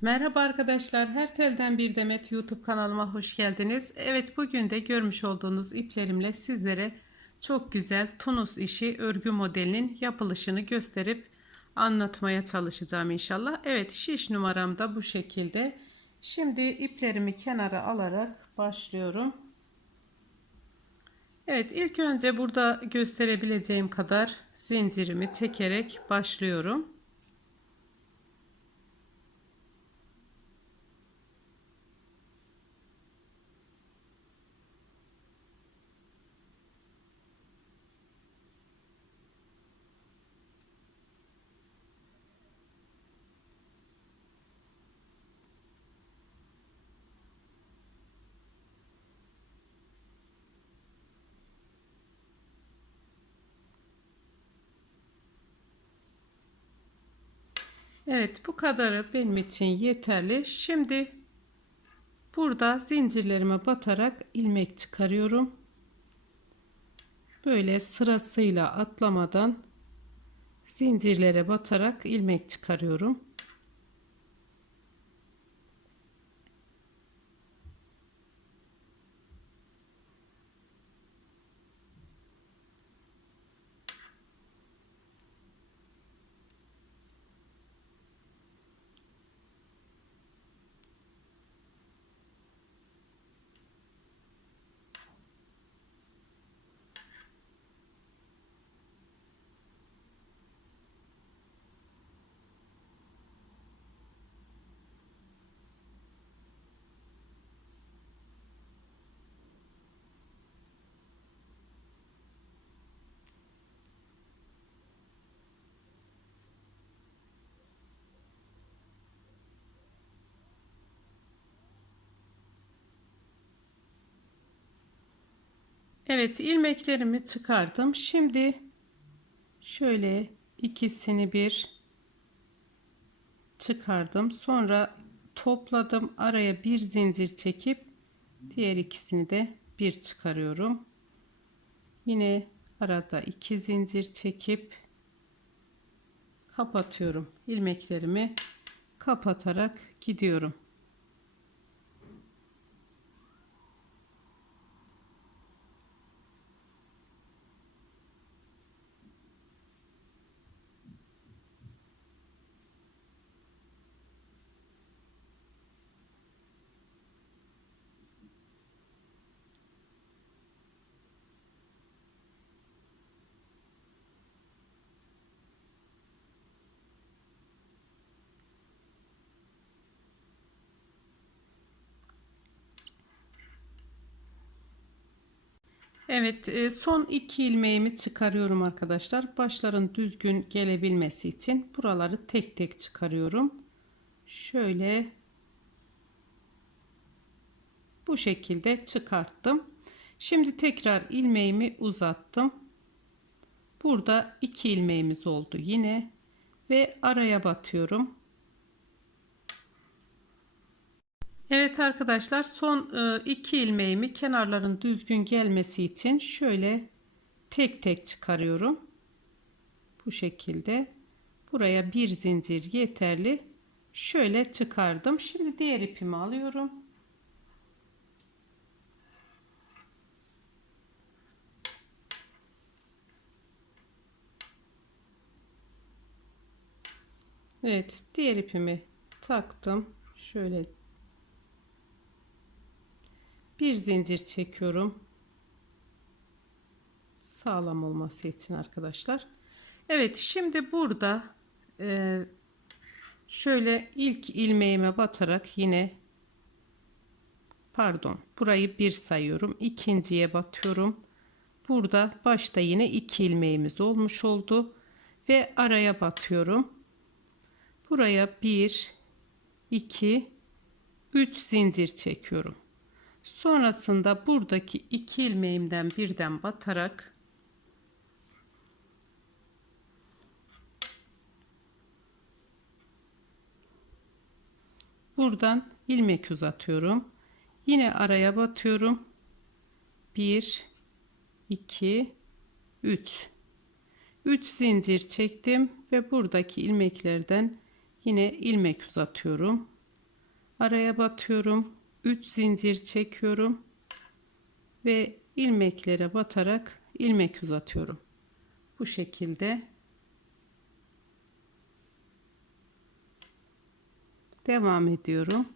Merhaba arkadaşlar, Her Telden Bir Demet YouTube kanalıma hoş geldiniz. Evet bugün de görmüş olduğunuz iplerimle sizlere çok güzel tunus işi örgü modelinin yapılışını gösterip anlatmaya çalışacağım inşallah. Evet şiş numaram da bu şekilde. Şimdi iplerimi kenara alarak başlıyorum. Evet ilk önce burada gösterebileceğim kadar zincirimi çekerek başlıyorum. Evet bu kadarı benim için yeterli. Şimdi burada zincirlerime batarak ilmek çıkarıyorum. Böyle sırasıyla atlamadan zincirlere batarak ilmek çıkarıyorum. Evet ilmeklerimi çıkardım. Şimdi şöyle ikisini bir çıkardım. Sonra topladım. Araya bir zincir çekip diğer ikisini de bir çıkarıyorum. Yine arada iki zincir çekip kapatıyorum. ilmeklerimi kapatarak gidiyorum. Evet e, son iki ilmeğimi çıkarıyorum arkadaşlar. Başların düzgün gelebilmesi için buraları tek tek çıkarıyorum. Şöyle bu şekilde çıkarttım. Şimdi tekrar ilmeğimi uzattım. Burada iki ilmeğimiz oldu yine ve araya batıyorum. Evet arkadaşlar son e, iki ilmeğimi kenarların düzgün gelmesi için şöyle tek tek çıkarıyorum. Bu şekilde buraya bir zincir yeterli. Şöyle çıkardım. Şimdi diğer ipimi alıyorum. Evet diğer ipimi taktım. Şöyle bir zincir çekiyorum. Sağlam olması için arkadaşlar. Evet şimdi burada e, şöyle ilk ilmeğime batarak yine pardon burayı bir sayıyorum ikinciye batıyorum. Burada başta yine iki ilmeğimiz olmuş oldu ve araya batıyorum. Buraya bir iki üç zincir çekiyorum Sonrasında buradaki iki ilmeğimden birden batarak buradan ilmek uzatıyorum. Yine araya batıyorum. 1 2 3 3 zincir çektim ve buradaki ilmeklerden yine ilmek uzatıyorum. araya batıyorum 3 zincir çekiyorum ve ilmeklere batarak ilmek uzatıyorum. Bu şekilde devam ediyorum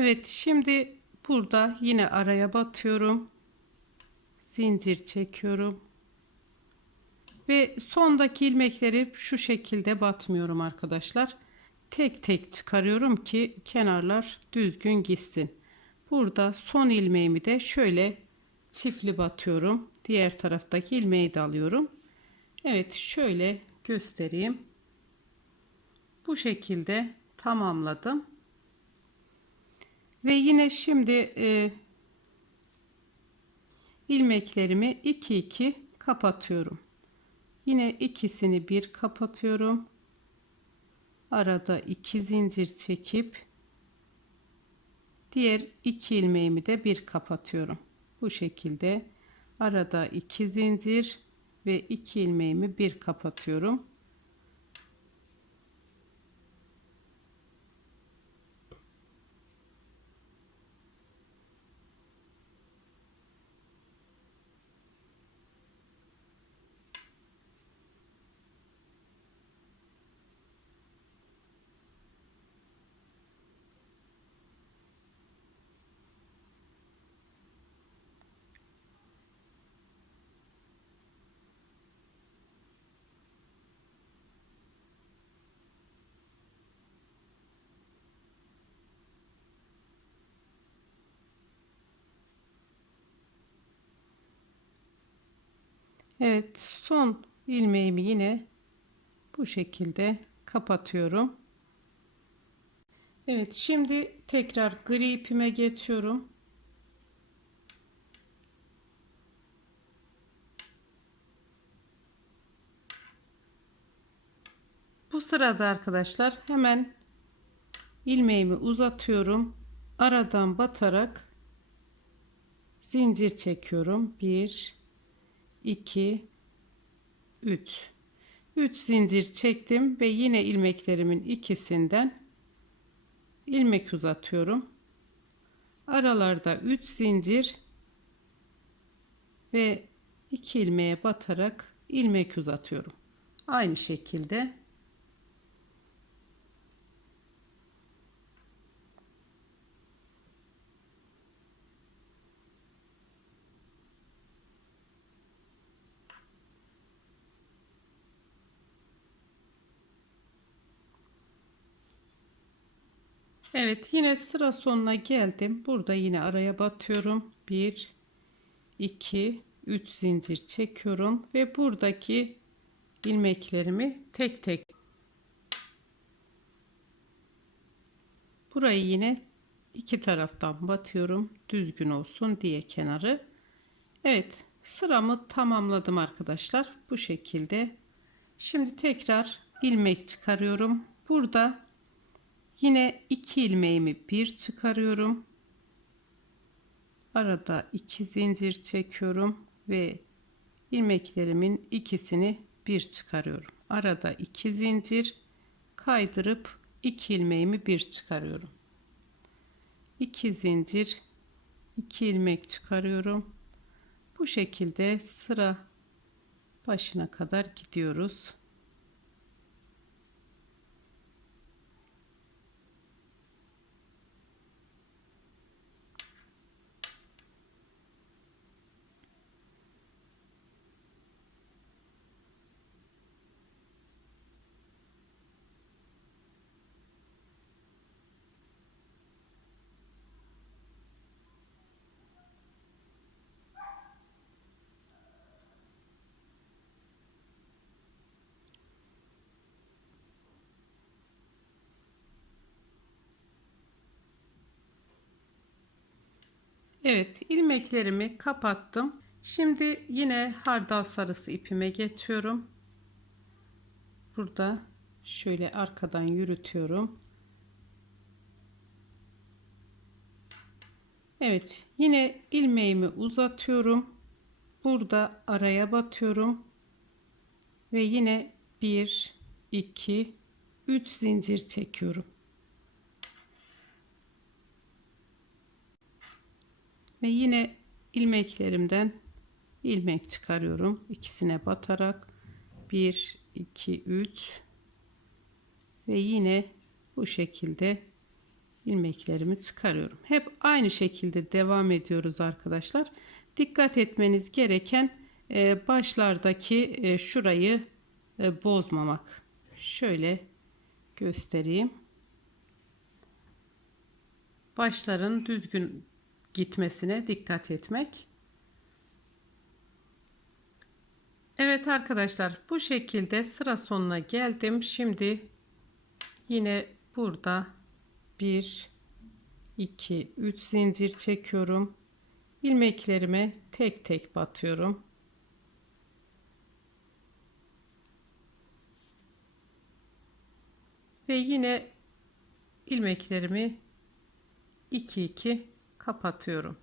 Evet şimdi burada yine araya batıyorum. Zincir çekiyorum. Ve sondaki ilmekleri şu şekilde batmıyorum arkadaşlar. Tek tek çıkarıyorum ki kenarlar düzgün gitsin. Burada son ilmeğimi de şöyle çiftli batıyorum. Diğer taraftaki ilmeği de alıyorum. Evet şöyle göstereyim. Bu şekilde tamamladım. Ve yine şimdi e, ilmeklerimi 2 2 kapatıyorum. Yine ikisini bir kapatıyorum. Arada iki zincir çekip diğer iki ilmeğimi de bir kapatıyorum. Bu şekilde arada iki zincir ve iki ilmeğimi bir kapatıyorum. Evet son ilmeğimi yine bu şekilde kapatıyorum. Evet şimdi tekrar gri ipime geçiyorum. Bu sırada arkadaşlar hemen ilmeğimi uzatıyorum. Aradan batarak zincir çekiyorum. 1 2 3 3 zincir çektim ve yine ilmeklerimin ikisinden ilmek uzatıyorum. Aralarda 3 zincir ve 2 ilmeğe batarak ilmek uzatıyorum. Aynı şekilde Evet yine sıra sonuna geldim. Burada yine araya batıyorum. 1 2 3 zincir çekiyorum ve buradaki ilmeklerimi tek tek burayı yine iki taraftan batıyorum. Düzgün olsun diye kenarı. Evet sıramı tamamladım arkadaşlar. Bu şekilde. Şimdi tekrar ilmek çıkarıyorum. Burada Yine iki ilmeğimi bir çıkarıyorum. Arada iki zincir çekiyorum ve ilmeklerimin ikisini bir çıkarıyorum. Arada iki zincir kaydırıp iki ilmeğimi bir çıkarıyorum. İki zincir, iki ilmek çıkarıyorum. Bu şekilde sıra başına kadar gidiyoruz. Evet ilmeklerimi kapattım. Şimdi yine hardal sarısı ipime geçiyorum. Burada şöyle arkadan yürütüyorum. Evet yine ilmeğimi uzatıyorum. Burada araya batıyorum. Ve yine 1 2 3 zincir çekiyorum. Ve yine ilmeklerimden ilmek çıkarıyorum. İkisine batarak 1 2 3 ve yine bu şekilde ilmeklerimi çıkarıyorum. Hep aynı şekilde devam ediyoruz arkadaşlar. Dikkat etmeniz gereken e, başlardaki e, şurayı e, bozmamak. Şöyle göstereyim. Başların düzgün gitmesine dikkat etmek. Evet arkadaşlar bu şekilde sıra sonuna geldim. Şimdi yine burada 1 2 3 zincir çekiyorum. ilmeklerime tek tek batıyorum. Ve yine ilmeklerimi 2 2 kapatıyorum.